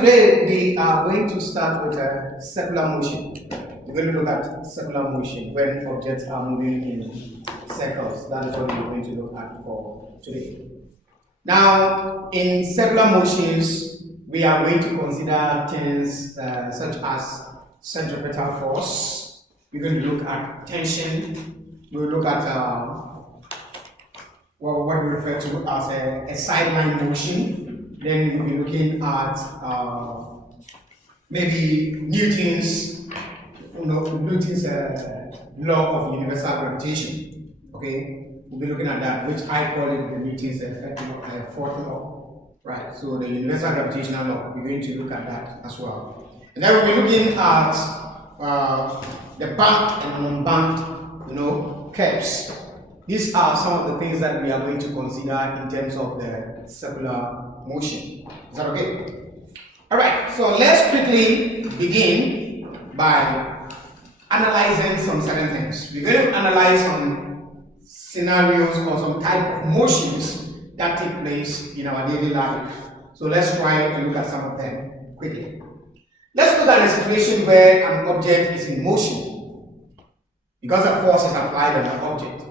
today we are going to start with a circular motion. We're going to look at circular motion when objects are moving in circles. That is what we're going to look at for today. Now, in circular motions, we are going to consider things such as centripetal force. We're going to look at tension. We'll look at what we refer to as a sideline motion. Then we'll be looking at maybe Newton's law of universal gravitation. Okay, we'll be looking at that, which I call it the Newton's fourth law. Right. So the universal gravitational law. We're going to look at that as well. And then we'll be looking at the banked and unbanked, curves. These are some of the things that we are going to consider in terms of the circular motion. Is that okay? Alright, so let's quickly begin by analyzing some certain things. We're going to analyze some scenarios or some type of motions that take place in our daily life. So let's try to look at some of them quickly. Let's look at a situation where an object is in motion because a force is applied on the object.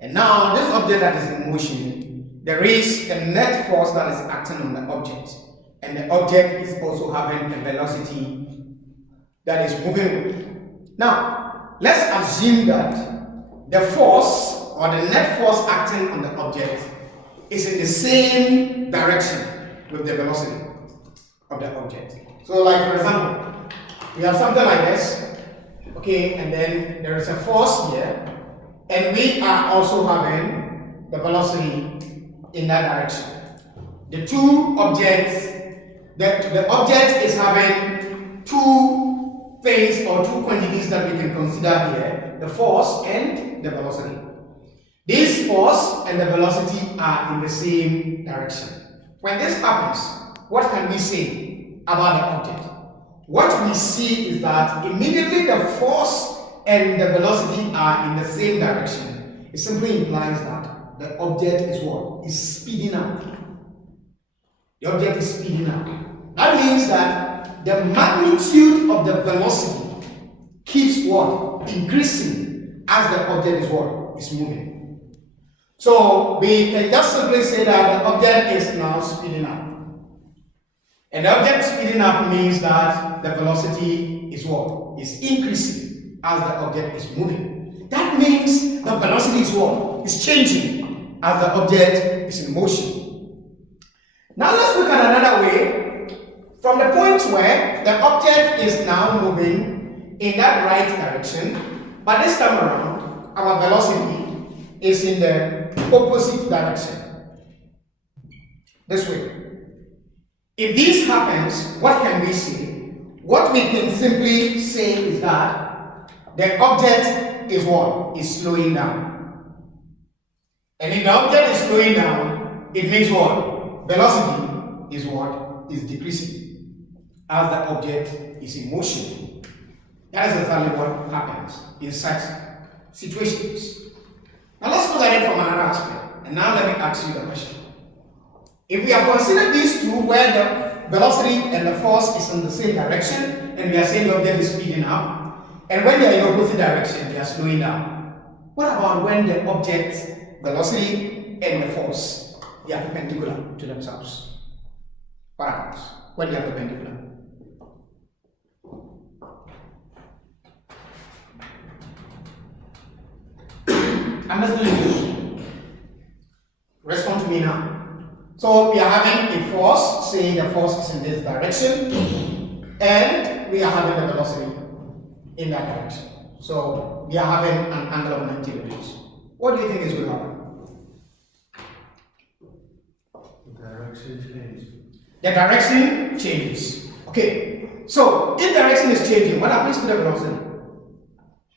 And now, this object that is in motion, there is a net force that is acting on the object. And the object is also having a velocity that is moving with. Now, let's assume that the force or the net force acting on the object is in the same direction with the velocity of the object. So, like for example, we have something like this, okay, and then there is a force here. And we are also having the velocity in that direction. The two objects, the object is having two things or two quantities that we can consider here, the force and the velocity. This force and the velocity are in the same direction. When this happens, what can we say about the object? What we see is that immediately the force and the velocity are in the same direction. It simply implies that the object is what? Is speeding up. The object is speeding up. That means that the magnitude of the velocity keeps what? Increasing as the object is what? Is moving. So we can just simply say that the object is now speeding up. And the object speeding up means that the velocity is what? Is increasing as the object is moving. That means the velocity is what? Is changing as the object is in motion. Now let's look at another way. From the point where the object is now moving in that right direction, but this time around, our velocity is in the opposite direction. This way. If this happens, what can we say? What we can simply say is that the object is what? Is slowing down. And if the object is slowing down, it means what? Velocity is what? Is decreasing as the object is in motion. That is exactly what happens in such situations. Now let's look at it from another aspect. And now let me ask you the question. If we have considered these two where the velocity and the force is in the same direction, and we are saying the object is speeding up, and when they are in opposite direction, they are slowing down. What about when the object's velocity and the force, they are perpendicular to themselves? What happens when they are perpendicular? I'm listening to you. Respond to me now. So we are having a force, say the force is in this direction, and we are having the velocity in that direction. So we are having an angle of 90 degrees. What do you think is going to happen? The direction changes. The direction changes. Okay. So if direction is changing, what happens to the velocity?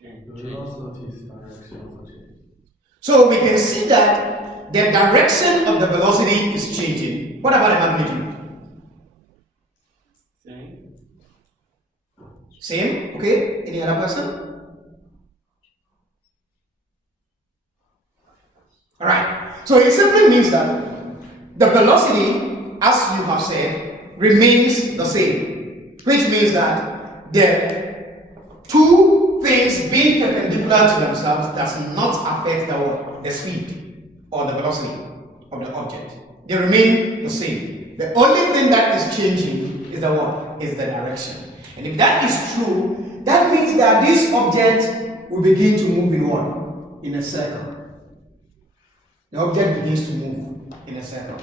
The velocity's direction also changes. So we can see that the direction of the velocity is changing. What about the magnitude? Same. Okay. Any other person? Alright. So it simply means that the velocity, as you have said, remains the same, which means that the two things being perpendicular to themselves does not affect the speed or the velocity of the object. They remain the same. The only thing that is changing is the direction. And if that is true, that means that this object will begin to move in what? In a circle. The object begins to move in a circle.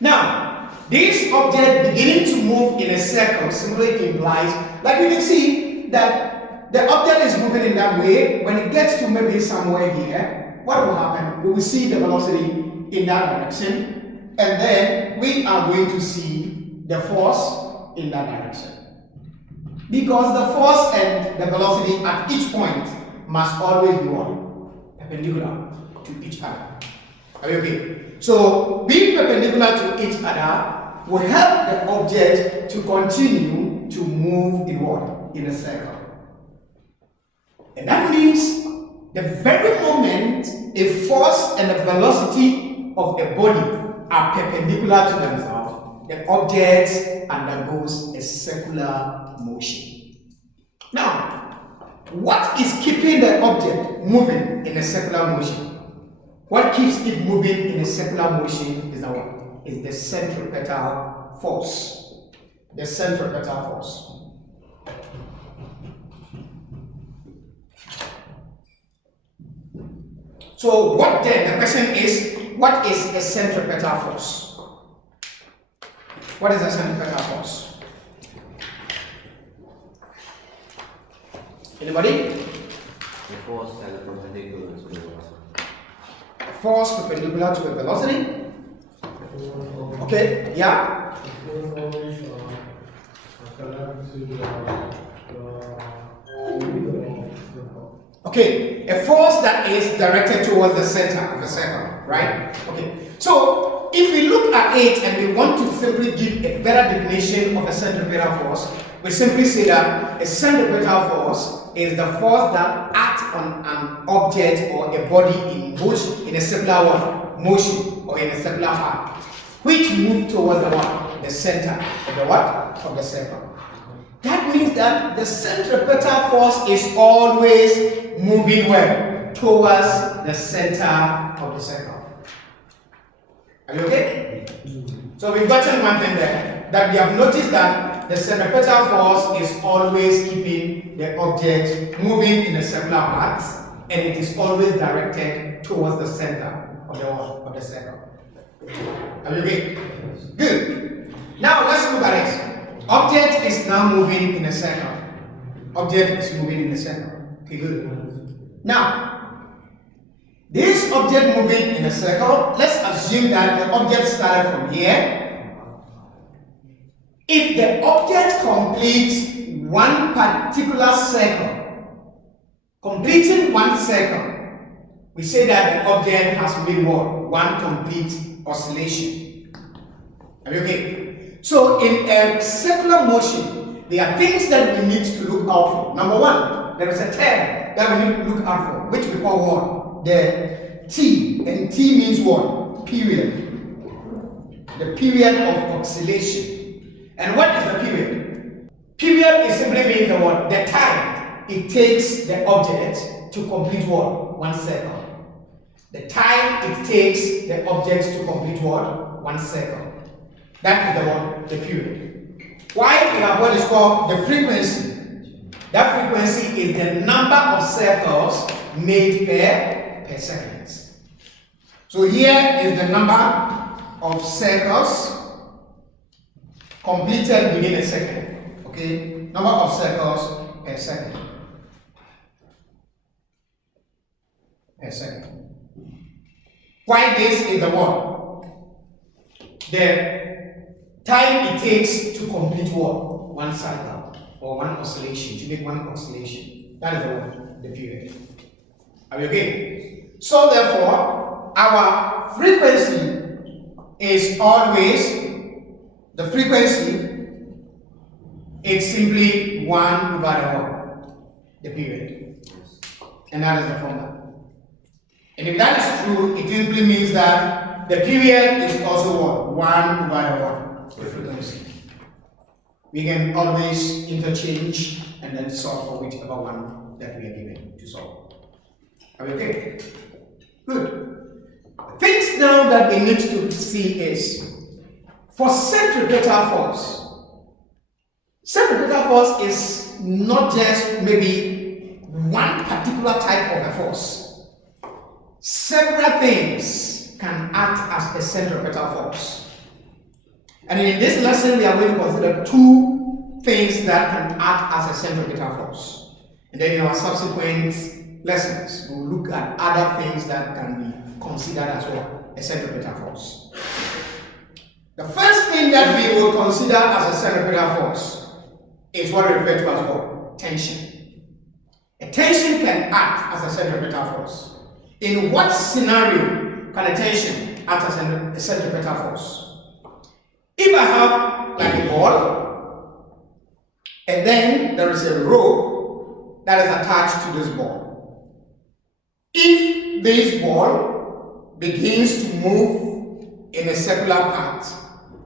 Now, this object beginning to move in a circle simply implies, like you can see, that the object is moving in that way. When it gets to maybe somewhere here, what will happen? We will see the velocity in that direction, and then we are going to see the force in that direction. Because the force and the velocity at each point must always be what? Perpendicular to each other. Are you okay? So being perpendicular to each other will help the object to continue to move in what? In a circle. And that means the very moment a force and a velocity of a body are perpendicular to themselves, the object undergoes a circular motion. Now, what is keeping the object moving in a circular motion? What keeps it moving in a circular motion is the centripetal force. The centripetal force. So what then? The question is, what is a centripetal force? What is a centripetal force? Anybody? The force that is perpendicular to the velocity. Force perpendicular to a velocity. Okay, yeah? Okay, a force that is directed towards the center of the circle, right? Okay, so if we look at it and we want to simply give a better definition of a centripetal force, we simply say that a centripetal force is the force that acts on an object or a body in motion, in a circular motion or in a circular path, which move towards the what? The center of the what? Of the circle. That means that the centripetal force is always moving where? Towards the center of the circle. Are you okay? So we've gotten one thing there, that we have noticed that the centripetal force is always keeping the object moving in a circular path, and it is always directed towards the center of the circle. Are you okay? Good. Now let's look at it. Object is now moving in a circle. Object is moving in a circle. Okay, good. Now, this object moving in a circle, let's assume that the object started from here. If the object completes one particular circle, completing one circle, we say that the object has made what? One complete oscillation. Are you okay? So in a circular motion, there are things that we need to look out for. Number one, there is a term that we need to look out for, which we call what? The T. And T means what? Period. The period of oscillation. And what is the period? Period is simply means the what? The time it takes the object to complete what? One circle. The time it takes the object to complete what? One circle. That is the one, the period. Why we have what is called the frequency. That frequency is the number of circles made per second. So here is the number of circles completed within a second. Okay, number of circles per second. Per second. Why this is the one? The time it takes to complete what? One cycle or one oscillation, to make one oscillation. That is the one, the period. Are we okay? So therefore, our frequency is always, the frequency is simply 1 over the what? The period. And that is the formula. And if that is true, it simply means that the period is also what? 1 over the what? the frequency. We can always interchange and then solve for whichever one that we are given to solve. Are we okay? Good. Things now that we need to see is for centripetal force. Centripetal force is not just maybe one particular type of a force. Several things can act as a centripetal force. And in this lesson, we are going to consider two things that can act as a centripetal force. And then in our subsequent lessons, we'll look at other things that can be considered as well a centripetal force. The first thing that we will consider as a centripetal force is what we refer to as what? Tension. A tension can act as a centripetal force. In what scenario can a tension act as a centripetal force? If I have like a ball, and then there is a rope that is attached to this ball. If this ball begins to move in a circular path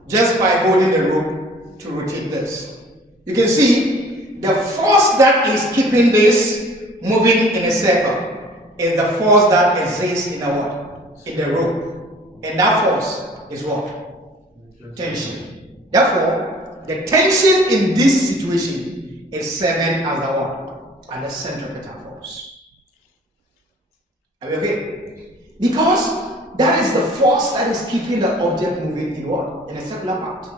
just by holding the rope to rotate this, you can see the force that is keeping this moving in a circle is the force that exists in the what? In the rope. And that force is what? Tension. Therefore, the tension in this situation is served as the what? And the centripetal force. Are we okay? Because that is the force that is keeping the object moving in what? In a circular path.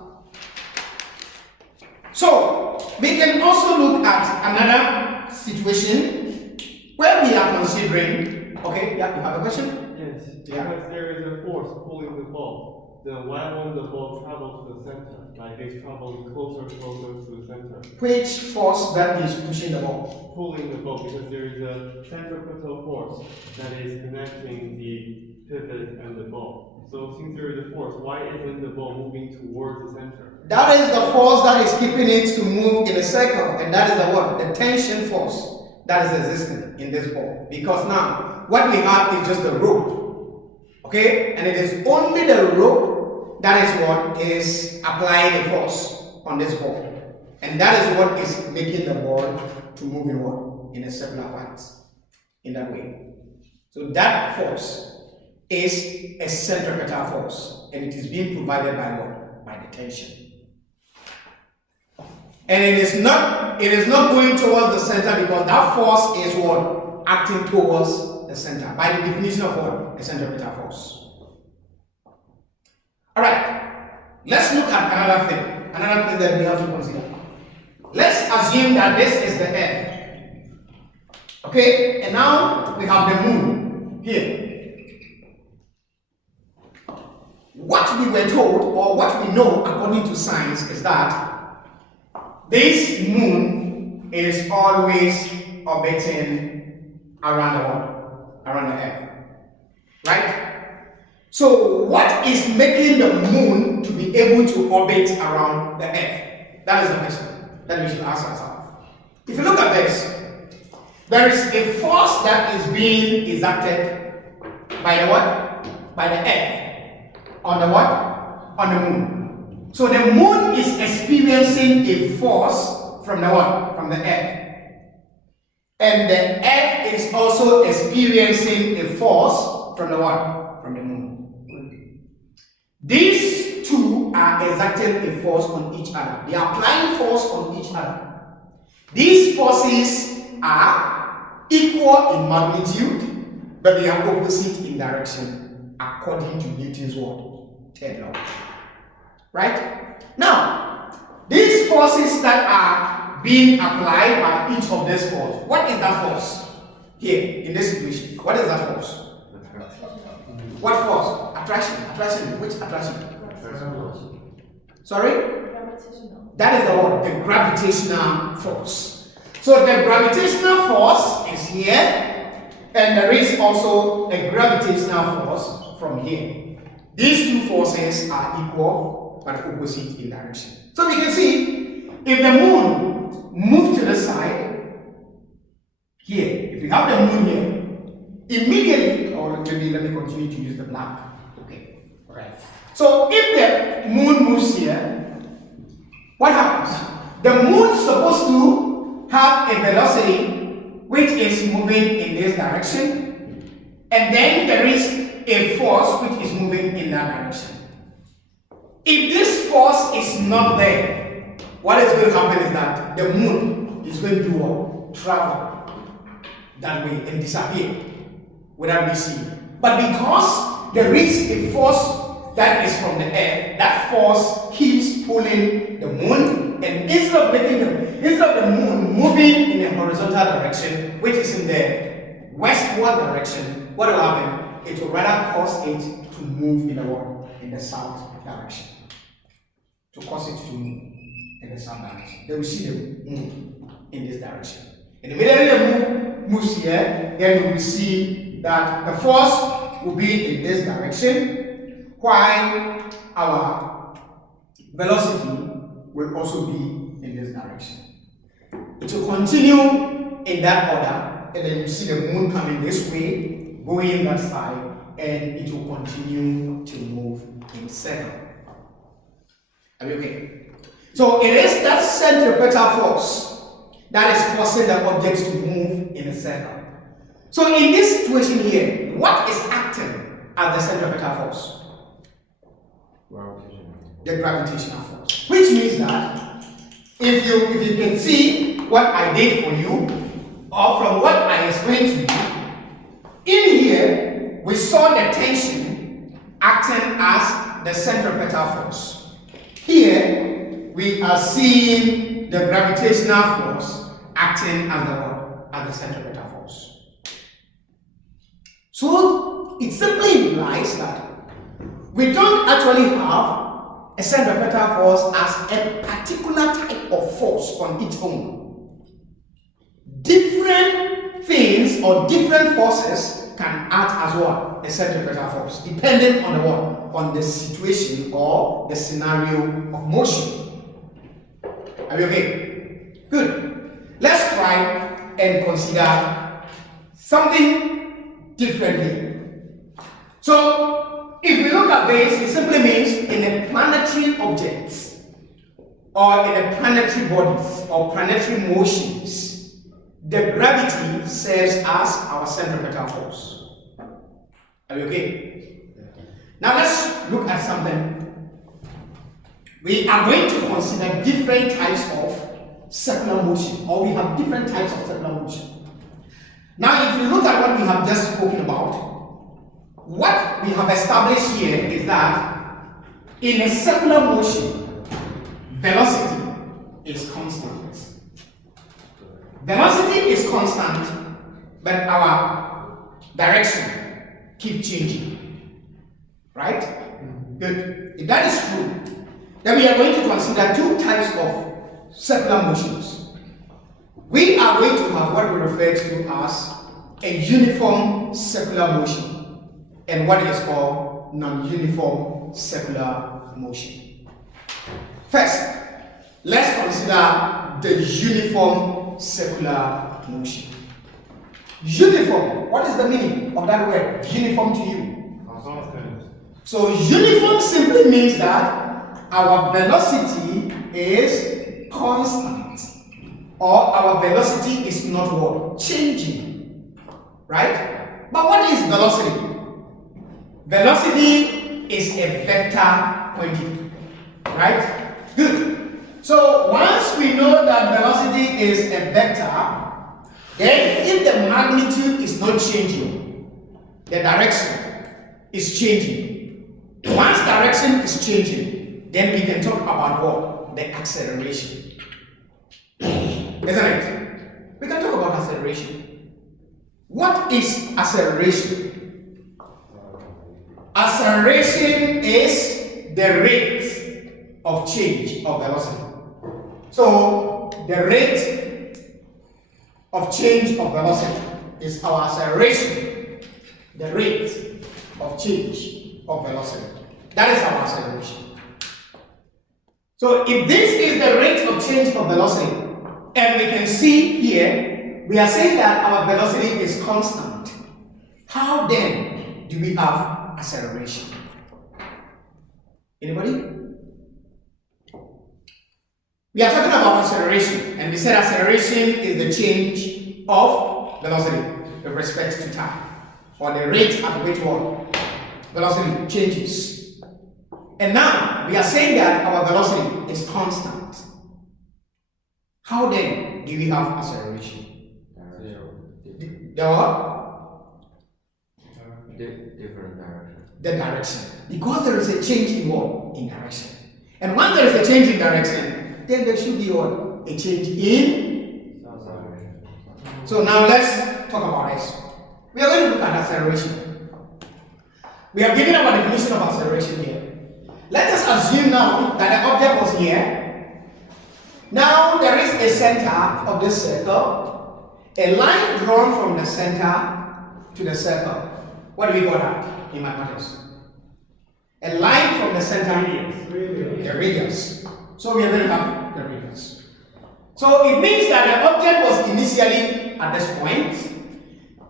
So, we can also look at another situation where we are considering, okay, yeah, you have a question? Yes, Yeah. because there is a force pulling the ball. Then why won't the ball travel to the center? Like it's traveling closer to the center. Which force that is pushing the ball? Pulling the ball, because there is a centripetal force that is connecting the pivot and the ball. So since there is a force, why isn't the ball moving towards the center? That is the force that is keeping it to move in a circle, and that is the what? The tension force that is existing in this ball. Because now, what we have is just the rope, okay? And it is only the rope that is what is applying the force on this ball. And that is what is making the ball to move in what? In a circular path, in that way. So that force is a centripetal force, and it is being provided by what? By the tension. And it is not going towards the center because that force is what? Acting towards the center. By the definition of what? A centripetal force. Alright, let's look at another thing that we have to consider. Let's assume that this is the Earth. Okay, and now we have the moon here. What we were told, or what we know according to science, is that this moon is always orbiting around the world, around the Earth. Right? So what is making the moon to be able to orbit around the Earth? That is the question that we should ask ourselves. If you look at this, there is a force that is being exerted by the what? By the Earth. On the what? On the moon. So the moon is experiencing a force from the what? From the Earth. And the Earth is also experiencing a force from the what? From the moon. These two are exerting a force on each other. They are applying force on each other. These forces are equal in magnitude, but they are opposite in direction, according to Newton's what? Third law. Right? Now, these forces that are being applied by each of these forces, what is that force here in this situation? What is that force? What force? Attraction. Attraction. Which attraction? Sorry? Gravitational. That is the what? The gravitational force. So the gravitational force is here, and there is also a gravitational force from here. These two forces are equal but opposite in direction. So we can see if the moon moves to the side here, if we have the moon here, immediately, or maybe let me continue to use the black. Okay, alright. So if the moon moves here, what happens? The moon is supposed to have a velocity which is moving in this direction, and then there is a force which is moving in that direction. If this force is not there, what is going to happen is that the moon is going to do what? Travel that way and disappear without we see. But because there is a force that is from the earth, that force keeps pulling the moon, and instead of the moon moving in a horizontal direction, which is in the westward direction, what will happen? It will rather cause it to move in the what? In the south direction. To cause it to move in the south direction. Then we see the moon in this direction. And immediately the moon moves here, then we will see that the force will be in this direction, while our velocity will also be in this direction. It will continue in that order, and then you see the moon coming this way, going that side, and it will continue to move in circle. Are we okay? So it is that centripetal force that is causing the object to move in a circle. So in this situation here, what is acting as the centripetal force? The gravitational force. Which means that if you can see what I did for you, or from what I explained to you, in here we saw the tension acting as the centripetal force. Here we are seeing the gravitational force acting as the what? As the centripetal force. So it simply implies that we don't actually have a centripetal force as a particular type of force on its own. Different things or different forces can act as what? A centripetal force, depending on the what? On the situation or the scenario of motion. Are we okay? Good. Let's try and consider something differently. So, if we look at this, it simply means in a planetary objects or in a planetary bodies or planetary motions, the gravity serves as our centripetal force. Are we okay? Now let's look at something. We are going to consider different types of circular motion, or we have different types of circular motion. Now if you look at what we have just spoken about, what we have established here is that in a circular motion, velocity is constant. Velocity is constant, but our direction keeps changing. Right? Good. If that is true, then we are going to consider two types of circular motions. We are going to have what we refer to as a uniform circular motion and what is called non-uniform circular motion. First, let's consider the uniform circular motion. Uniform, what is the meaning of that word? Uniform to you. So uniform simply means that our velocity is constant, or our velocity is not what? Changing. Right? But what is velocity? Velocity is a vector quantity. Right? Good. So once we know that velocity is a vector, then if the magnitude is not changing, the direction is changing. Once direction is changing, then we can talk about what? The acceleration. Isn't it? We can talk about acceleration. What is acceleration? Acceleration is the rate of change of velocity. So the rate of change of velocity is our acceleration. The rate of change of velocity. That is our acceleration. So if this is the rate of change of velocity, and we can see here, we are saying that our velocity is constant. How then do we have acceleration? Anybody? We are talking about acceleration, and we said acceleration is the change of velocity with respect to time, or the rate at which what velocity changes. And now we are saying that our velocity is constant. How then do we have acceleration? The what? Different direction. The direction. Because there is a change in what? In direction. And when there is a change in direction, then there should be what? A change in. So now let's talk about this. We are going to look at acceleration. We have given our definition of acceleration here. Let us assume now that the object was here. Now there is a center of this circle, a line drawn from the center to the circle. What do we call that in mathematics? A line from the center, the radius. So we are going to have the radius. So it means that the object was initially at this point,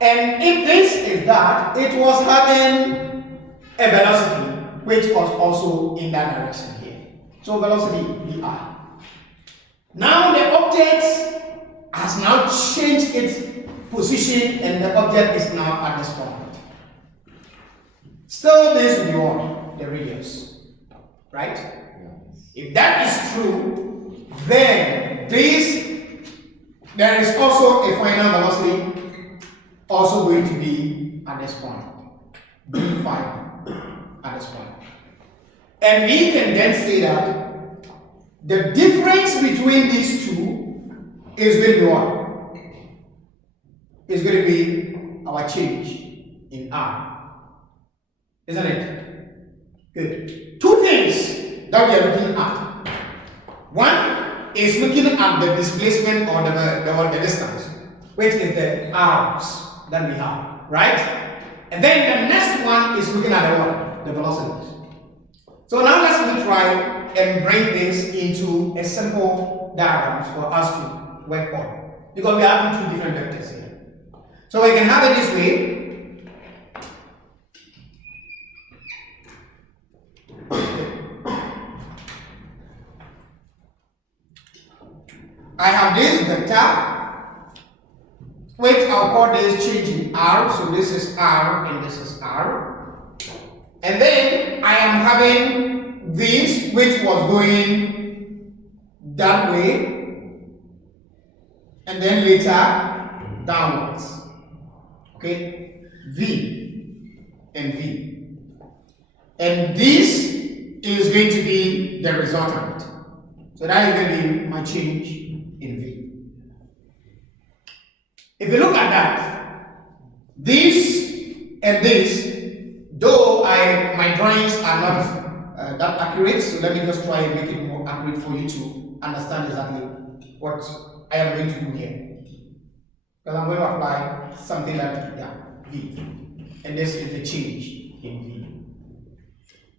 and if this is that, it was having a velocity which was also in that direction here. So velocity VR. Now the object has now changed its position, and the object is now at this point. Still, this will be what? The radius. Right? If that is true, then there is also a final velocity also going to be at this point. B final at this point. And we can then say that the difference between these two is going to be what? Is going to be our change in R. Isn't it? Good. Two things that we are looking at. One is looking at the displacement or the distance, which is the R's that we have, right? And then the next one is looking at the what? The velocities. So now let's try and bring this into a simple diagram for us to work on, because we are having two different vectors here. So we can have it this way. I have this vector, which I'll call this changing R. So this is R and this is R. And then I am having this, which was going that way, and then later downwards. Okay? V and V. And this is going to be the resultant. So that is going to be my change in V. If you look at that, this and this, though my drawings are not that accurate, so let me just try and make it more accurate for you to understand exactly what I am going to do here. Because I'm going to apply something like V, and this is the change in V.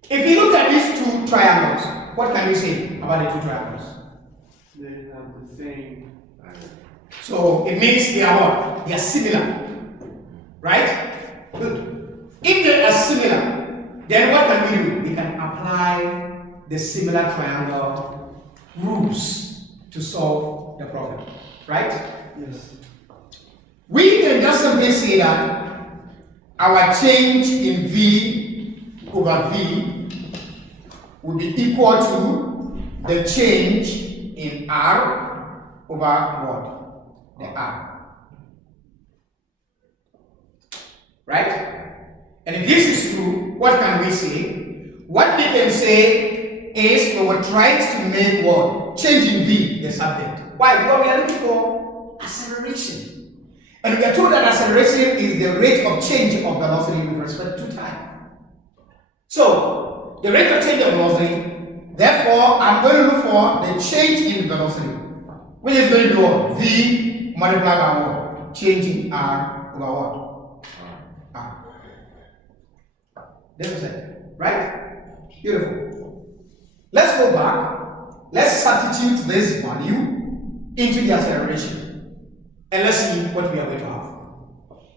If you look at these two triangles, what can you say about the two triangles? They have the same. So it means they are what? They are similar. Right? Good. If they are similar, then what can we do? We can apply the similar triangle rules to solve the problem. Right? Yes. We can just simply say that our change in V over V will be equal to the change in R over what? The R. Right? And if this is true, what can we say? What we can say is we were trying to make what? Change in V the subject. Why? Because we are looking for acceleration. And we are told that acceleration is the rate of change of velocity with respect to time. So, the rate of change of velocity, therefore, I'm going to look for the change in velocity, which is going to be what? V multiplied by what? Change in R over what? R. This is it. Right? Beautiful. Let's go back. Let's substitute this value into the acceleration. And let's see what we are going to have.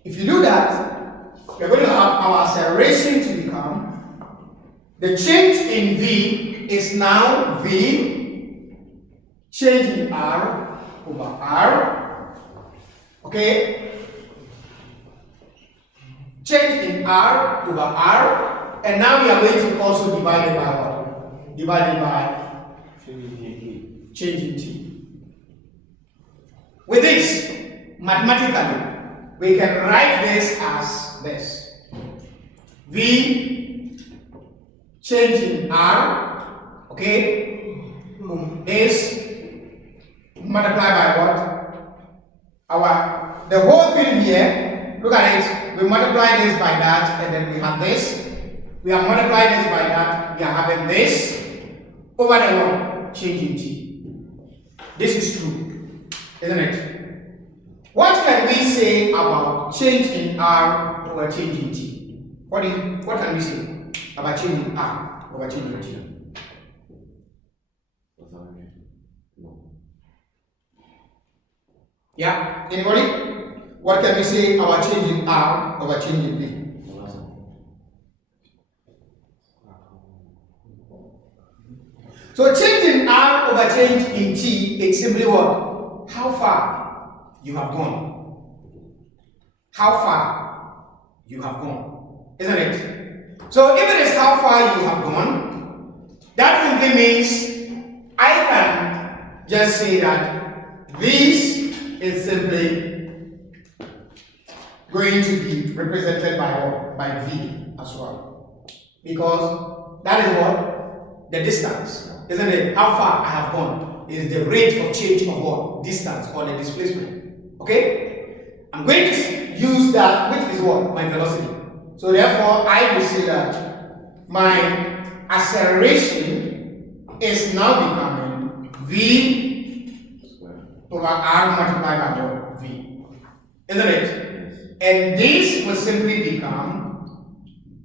If you do that, we're going to have our acceleration to become the change in V is now V change in R over R, okay? Change in R over R, and now we are going to also divide it by what? Divided by change in T. With this, mathematically, we can write this as this. V change in R, okay? This multiplied by what? The whole thing here, look at it. We multiply this by that, and then we have this. We are multiplying this by that. We are having this over the one change in T. This is true, isn't it? What can we say about change in R over change in T? What can we say about change in R over change in T? Yeah, anybody? What can we say about change in R over change in V? So change in R over change in T is simply what? How far you have gone. How far you have gone. Isn't it? So if it is how far you have gone, that simply means I can just say that this is simply going to be represented by what? By V as well. Because that is what? The distance. Isn't it? How far I have gone is the rate of change of what? Distance or the displacement. Okay? I'm going to use that, which is what? My velocity. So therefore, I will say that my acceleration is now becoming V over R multiplied by what? V. Isn't it? And this will simply become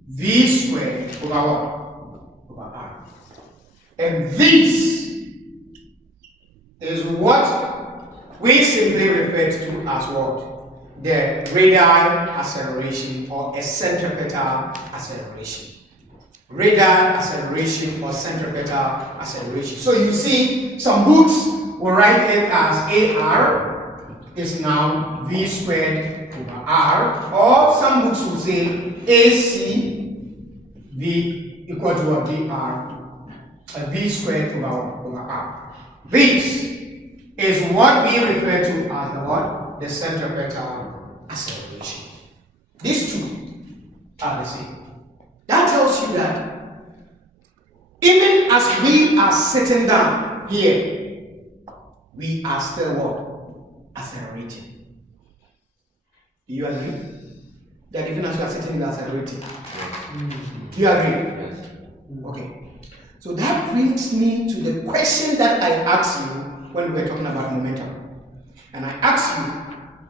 V squared over what? Over R. And this is what we simply refer to as what? The radial acceleration or a centripetal acceleration. Radial acceleration or centripetal acceleration. So you see, some books will write it as AR is now V squared over R, or some books will say AC V equal to a VR. A V squared over R. This is what we refer to as the what? The centripetal acceleration. These two are the same. That tells you that even as we are sitting down here, we are still what? Accelerating. Do you agree? That even as we are sitting, we are accelerating. Do you agree? Yes. Okay. So that brings me to the question that I asked you when we were talking about momentum. And I asked you,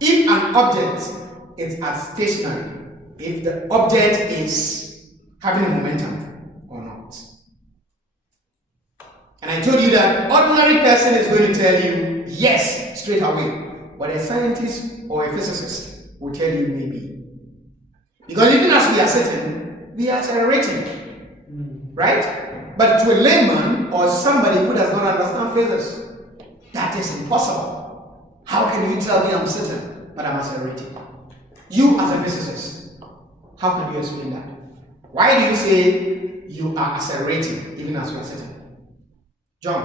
if an object is as stationary, if the object is having a momentum or not. And I told you that ordinary person is going to tell you yes straight away, but a scientist or a physicist will tell you maybe. Because even as we are sitting, we are accelerating, right? But to a layman or somebody who does not understand physics, that is impossible. How can you tell me I'm sitting, but I'm accelerating? You as a physicist, how can you explain that? Why do you say you are accelerating even as you are sitting? John,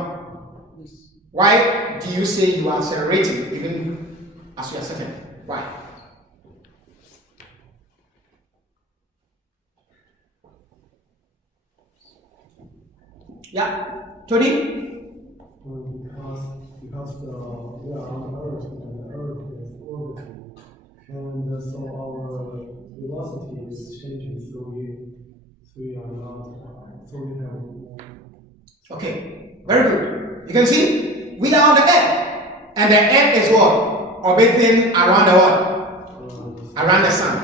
why do you say you are accelerating even as you are sitting? Why? Yeah, Tony? Because we are on the Earth and the Earth is orbiting, and so our velocity is changing, so we are not, so we have. Okay, very good. You can see we are on the Earth, and the Earth is what? Orbiting around the what? Around the sun.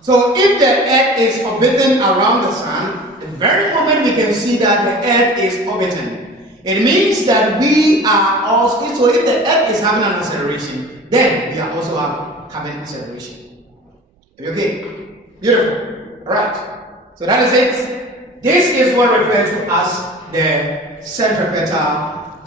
So if the Earth is orbiting around the sun, the very moment we can see that the Earth is orbiting, it means that we are also, so if the Earth is having an acceleration, then we are also having acceleration. Okay? Beautiful. Alright. So that is it. This is what refers to as the centripetal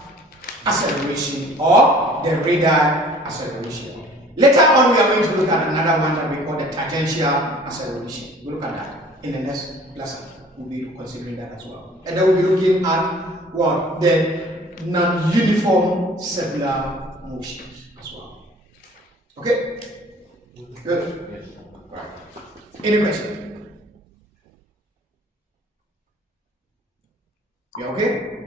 acceleration or the radar acceleration. Later on, we are going to look at another one that we call the tangential acceleration. We'll look at that in the next lesson. We'll be considering that as well. And then we'll be looking at what? The non-uniform circular motions as well. Okay? Good. Yes. Right. Any question? You okay?